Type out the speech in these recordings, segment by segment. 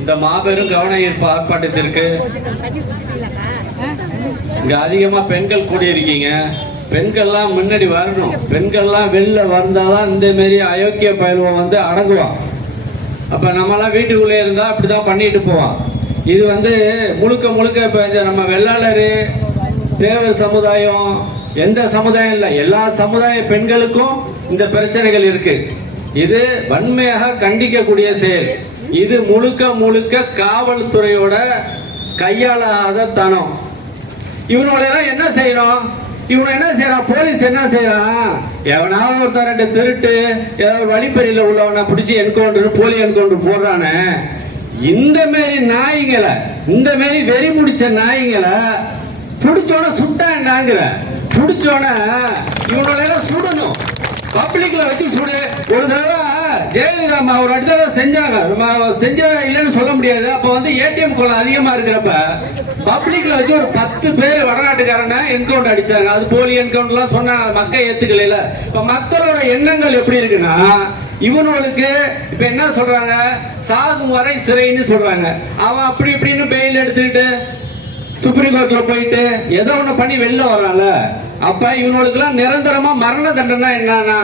இந்த மாபெரும் கவன ஈர்ப்பு ஆர்ப்பாட்டத்திற்கு இங்க அதிகமா பெண்கள் கூடியிருக்கீங்க. பெண்கள்லாம் முன்னாடி வரணும். பெண்கள்லாம் வெளில வந்தாதான் இந்த மாரி அயோக்கிய பயில்வம் வந்து அடங்குவான். அப்ப நம்மளாம் வீட்டுக்குள்ளே இருந்தா அப்படிதான் பண்ணிட்டு போவான். இது வந்து முழுக்க முழுக்க இப்ப இந்த நம்ம வெள்ளாளர் தேவர் சமுதாயம் எந்த சமுதாயம் இல்லை. எல்லா சமுதாய பெண்களுக்கும் இந்த பிரச்சனைகள் இருக்கு. இது வன்மையாக கண்டிக்கக்கூடிய செயல். இது முழுக்க முழுக்க காவல்துறையோட கையாளாத தனம். இவனோட என்ன செய்யணும்? இவனை என்ன செய்யறான்? போலீஸ் என்ன செய்யறான்? எவனாவது ஒருத்தர் ரெண்டு திருட்டு ஏதோ ஒரு வழிப்பறியில உள்ளவனை பிடிச்சி என்கவுண்டர் போலி என்கவுண்டர் போடுறானே. இந்த மாரி நாய்களை இந்த மாரி வெறி முடிச்ச நாய்களை பிடிச்சோட சுட்டா பிடிச்சோட இவனோட சுடணும். பப்ளிக்ல வச்சு சுடு. ஜெயலலிதா அம்மா ஒரு அடி செஞ்சாங்க. நம்ம செஞ்சதா இல்லைன்னு சொல்ல முடியாது. அப்ப வந்து ஏடிஎம் குளம் அதிகமா இருக்கிறப்ப பப்ளிக்ல வச்சு ஒரு பத்து பேர் வடநாட்டுக்காரனை என்கவுண்டர் அடிச்சாங்க. அது போலி என்கவுண்டர்லாம் சொன்னாங்க. மக்கள் ஏத்துக்கல இப்ப மக்களோட எண்ணங்கள் எப்படி இருக்குன்னா இவனுக்கு இப்ப என்ன சொல்றாங்க? சாகும் வரை சிறைன்னு சொல்றாங்க. அவன் அப்படி இப்படின்னு பெயில் எடுத்துக்கிட்டு சுப்ரீம் கோர்ட்ல போயிட்டு ஏதோ ஒண்ணு பண்ணி வெளில வரான்ல அப்ப இவனுக்கு எல்லாம் நிரந்தரமா மரண தண்டனை என்னன்னா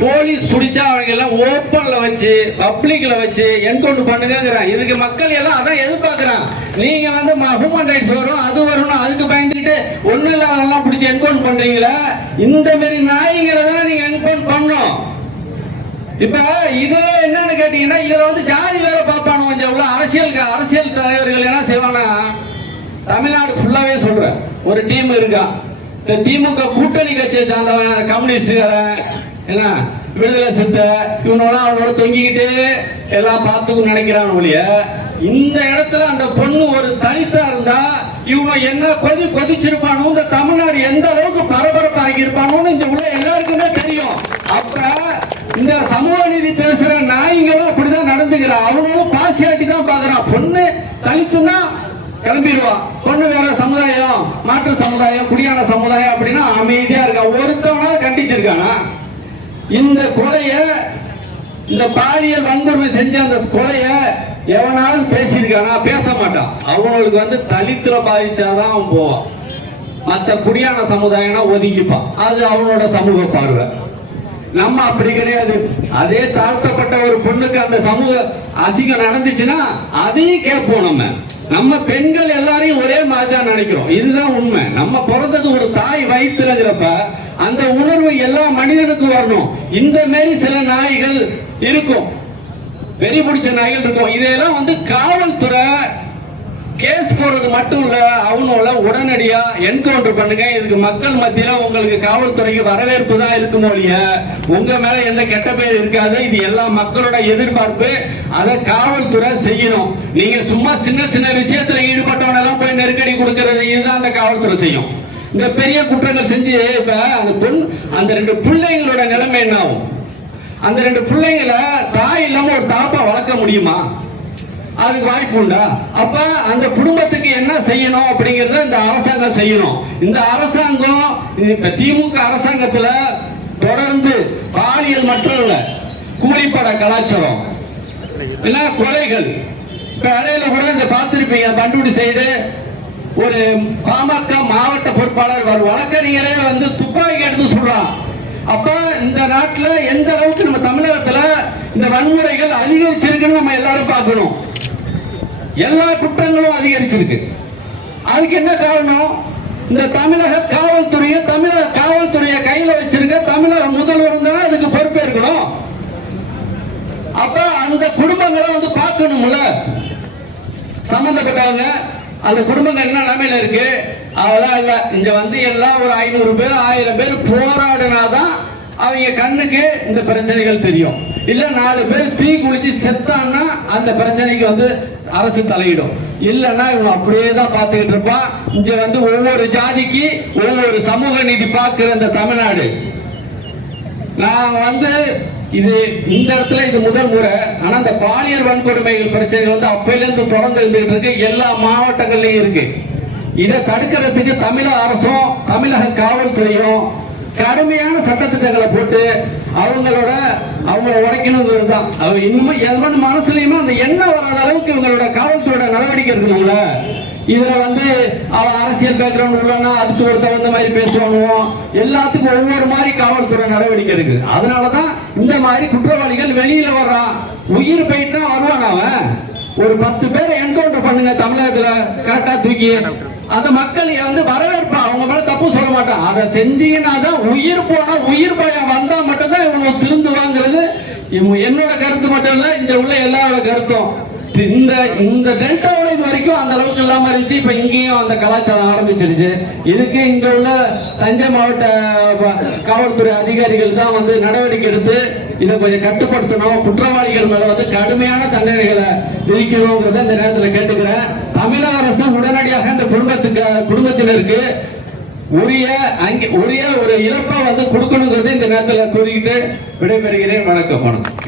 போலீஸ் பிடிச்சா அவங்க எல்லாம் ஓப்பன்ல வச்சு பப்ளிக்ல வச்சு என்கவுண்டர் பண்ணுங்கிறான் இதுக்கு மக்கள் எல்லாம் அதான் எதிர்பார்க்கிறான் நீங்க வந்து ஹியூமன் ரைட்ஸ் வரும் அது வரும்னு அதுக்கு பயந்துட்டு ஒண்ணும் இல்லாதவங்கலாம் பிடிச்சி என்கவுண்டர் பண்றீங்களா? இந்த மாதிரி நாய்களை தான் நீங்க என்கவுண்டர் பண்ணும் இப்ப இதுல என்னன்னு கேட்டீங்கன்னா இதுல வந்து ஜாதி வேற பார்ப்பானு கொஞ்சம். உள்ள அரசியல் அரசியல் தலைவர்கள் என்ன செய்வானா தமிழ்நாடு ஃபுல்லாவே சொல்றேன். ஒரு டீம் இருக்கா. இந்த திமுக கூட்டணி கட்சியை சார்ந்தவன் கம்யூனிஸ்டுக்காரன் என்ன விடுதலை சித்த இவனோட அவனோட தொங்கிக்கிட்டு எல்லாம் பார்த்துக்கும் நினைக்கிறான் ஒழிய இந்த இடத்துல அந்த பொண்ணு ஒரு தனித்தா இருந்தா இவன் என்ன கொதி கொதிச்சிருப்பானோ இந்த தமிழ்நாடு எந்த அளவுக்கு பரபரப்பாகி இருப்பானோன்னு இந்த உள்ள எல்லாருக்குமே தெரியும். அப்ப இந்த சமூக நீதி பேசுற நாய்களும் அப்படிதான் நடந்துக்கிறான் அவனும் பாசியாட்டி தான் பாக்குறான் பொண்ணு தனித்துனா கிளம்பிடுவான் பொண்ணு வேற சமுதாயம் மாற்று சமுதாயம் குடியான சமுதாயம் அப்படின்னா அமைதியா இருக்கான் ஒருத்தவனா கண்டிச்சிருக்கானா? இந்த கொலைய இந்த பாலியல் வன்கொடுமை செஞ்ச அந்த கொலைய எவனாலும் பேசியிருக்கானா. பேச மாட்டான். அவங்களுக்கு வந்து தலித்துல பாதிச்சாதான் அவன் போவான். மற்ற குடியான சமுதாயம்னா ஒதுக்கிப்பான் அது அவனோட சமூக பார்வை. நம்ம அப்படி கிடையாது. அதே தாழ்த்தப்பட்ட ஒரு பொண்ணுக்கு அந்த சமூக அசிங்கம் நடந்துச்சுன்னா அதையும் கேட்போம் நம்ம. நம்ம பெண்கள் எல்லாரையும் ஒரே மாதிரி தான் நினைக்கிறோம். இதுதான் உண்மை. நம்ம பிறந்தது ஒரு தாய் வயிற்றுல அந்த உணர்வு எல்லா மனிதனுக்கும் வரணும். இந்த மாதிரி சில நாய்கள் இருக்கும். வெறி பிடிச்ச நாய்கள் இருக்கும். இதையெல்லாம் வந்து காவல்துறை கேஸ் போடுறது மட்டும் இல்ல அவனோட உடனடியா என்கவுண்டர் பண்ணுங்க. இதுக்கு மக்கள் மத்தியில உங்களுக்கு காவல்துறைக்கு வரவேற்பு தான் இருக்கும் ஒழிய உங்க மேல எந்த கெட்ட பேர் இருக்காது. இது எல்லா மக்களோட எதிர்பார்ப்பு. அதை காவல்துறை செய்யணும். நீங்க சும்மா சின்ன சின்ன விஷயத்துல ஈடுபட்டவனெல்லாம் போய் நெருக்கடி கொடுக்கறது இதுதான் அந்த காவல்துறை செய்யும். இந்த பெரிய குற்றங்கள் செஞ்சு இப்ப அந்த பொண் அந்த ரெண்டு பிள்ளைங்களோட நிலைமை என்ன ஆகும் அந்த ரெண்டு பிள்ளைங்களை தாய் இல்லாம ஒரு தாப்பா வளர்க்க முடியுமா? அதுக்கு வாய்ப்பு உண்டா? அப்ப அந்த குடும்பத்துக்கு என்ன செய்யணும் அப்படிங்கறத இந்த அரசாங்கம் செய்யணும். இந்த அரசாங்கம் இப்ப திமுக அரசாங்கத்துல தொடர்ந்து பாலியல் மட்டும் கூலிப்பட கலாச்சாரம் கொலைகள். இப்ப இடையில கூட இந்த பார்த்திருப்பீங்க பண்டுடி சைடு. ஒரு பாமக மாவட்ட பொறுப்பாளர் ஒரு வழக்கறிஞரே வந்து துப்பாக்கி எடுத்து சொல்றான் அப்ப இந்த நாட்டில் எந்த அளவுக்கு நம்ம தமிழகத்துல இந்த வன்முறைகள் அதிகரிச்சிருக்குன்னு நம்ம எல்லாரும் பார்க்கணும். எல்லா குற்றங்களும் அதிகரிச்சிருக்கு. அதுக்கு என்ன காரணம்? இந்த தமிழக காவல்துறையை தமிழக காவல்துறையை கையில் வச்சிருக்க தமிழக முதல்வர் தான் அதுக்கு பொறுப்பேற்கணும். அப்ப அந்த குடும்பங்களை வந்து பார்க்கணும்ல. சம்பந்தப்பட்டவங்க அந்த குடும்பங்கள் என்ன நிலைமையில இருக்கு. அதெல்லாம் இல்ல. இங்க வந்து எல்லாம் ஒரு ஐநூறு பேர் ஆயிரம் பேர் போராடினாதான் அவங்க கண்ணுக்கு இந்த பிரச்சனைகள் தெரியும். இல்ல நாலு பேர் தீ குளிச்சு செத்தான்னா அந்த பிரச்சனைக்கு வந்து அரசு தலையிடும். இல்லைன்னா இவன் அப்படியே தான் பார்த்துக்கிட்டு இருப்பான். இங்க வந்து ஒவ்வொரு ஜாதிக்கு ஒவ்வொரு சமூக நீதி பார்க்கிற இந்த தமிழ்நாடு. நான் வந்து இது இந்த இடத்துல இது முதல் முறை. ஆனா இந்த பாலியல் வன்கொடுமைகள் பிரச்சனைகள் வந்து அப்பையில இருந்து தொடர்ந்து இருந்துகிட்டு இருக்கு. எல்லா மாவட்டங்கள்லயும் இருக்கு. இதை தடுக்கிறதுக்கு தமிழக அரசும் தமிழக காவல்துறையும் கடுமையான சட்டத்திட்டங்களை போட்டு அவங்களோட அவங்கள உடைக்கணுங்கிறது தான். அவங்க இன்னும் எவன் மனசுலயுமே அந்த எண்ணம் வராத அளவுக்கு இவங்களோட காவல்துறையோட நடவடிக்கை இருக்கணும்ல. இதுல வந்து அவன் அரசியல் பேக்ரவுண்ட் உள்ளனா அதுக்கு ஒரு தகுந்த மாதிரி பேசுவாங்க எல்லாத்துக்கும் ஒவ்வொரு மாதிரி காவல்துறை நடவடிக்கை இருக்கு. அதனாலதான் இந்த மாதிரி குற்றவாளிகள் வெளியில வர்றான் உயிர் போயிட்டு வருவான் அவன். ஒரு பத்து பேரை என்கவுண்டர் பண்ணுங்க தமிழகத்துல. கரெக்டா தூக்கி. அந்த மக்கள் வந்து வரவேற்பா. அவங்க மேல தப்பு சொல்ல மாட்டான். அதை செஞ்சீங்கன்னா தான் உயிர் போனா உயிர் பயம். வந்தா மட்டும்தான் இவங்க திருந்துவாங்கிறது. என்னோட கருத்து மட்டும் இல்ல இந்த உள்ள எல்லாரோட கருத்தும். இந்த இந்த டெல்டாவில் இது வரைக்கும் அந்த அளவுக்கு இல்லாம இருந்துச்சு. இப்ப இங்கேயும் அந்த கலாச்சாரம் ஆரம்பிச்சிருச்சு. இதுக்கு இங்க உள்ள தஞ்சை மாவட்ட காவல்துறை அதிகாரிகள் தான் வந்து நடவடிக்கை எடுத்து இதை கொஞ்சம் கட்டுப்படுத்தணும். குற்றவாளிகள் மேல வந்து கடுமையான தண்டனைகளை விதிக்கணுங்கிறத இந்த நேரத்தில் கேட்டுக்கிறேன். தமிழக அரசு உடனடியாக இந்த குடும்பத்துக்கு குடும்பத்தினருக்கு உரிய அங்கே உரிய ஒரு இழப்பை வந்து கொடுக்கணுங்கிறத இந்த நேரத்தில் கூறிக்கிட்டு விடைபெறுகிறேன். வணக்கம் வணக்கம்.